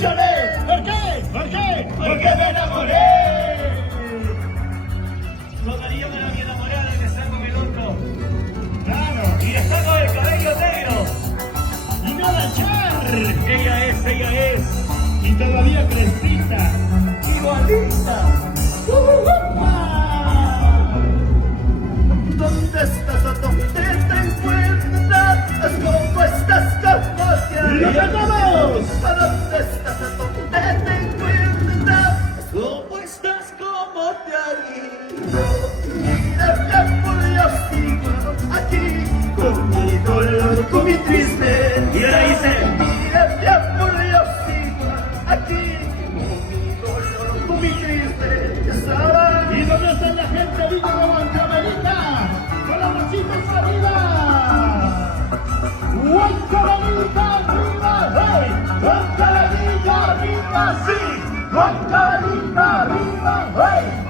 ilusioné. ¿Por qué? ¿Por qué? Porque me enamoré. Don Darío era mi enamorada y me está con el otro. Claro. Y está con el cabello negro. Y nada Char. Ella es. Y todavía crespita. Igualita. ¿Dónde estás? ¿A dónde te encuentras? ¿Cómo estás? ¿Cómo te ¡Lo cantamos! ¿A dónde estás? ¿A dónde te encuentras? ¿Cómo estás? ¿Cómo te ha Mira, por Dios, sigo aquí con mi dolor, con mi tristeza. Y ahora dice, Mira, por Dios, sigo aquí con mi dolor, con mi tristeza. ¿Y dónde está la gente de Huancavelica? Con los bracitos arriba. Huancavelica arriba, hey. Huancavelica arriba, sí. Huancavelica arriba, hey.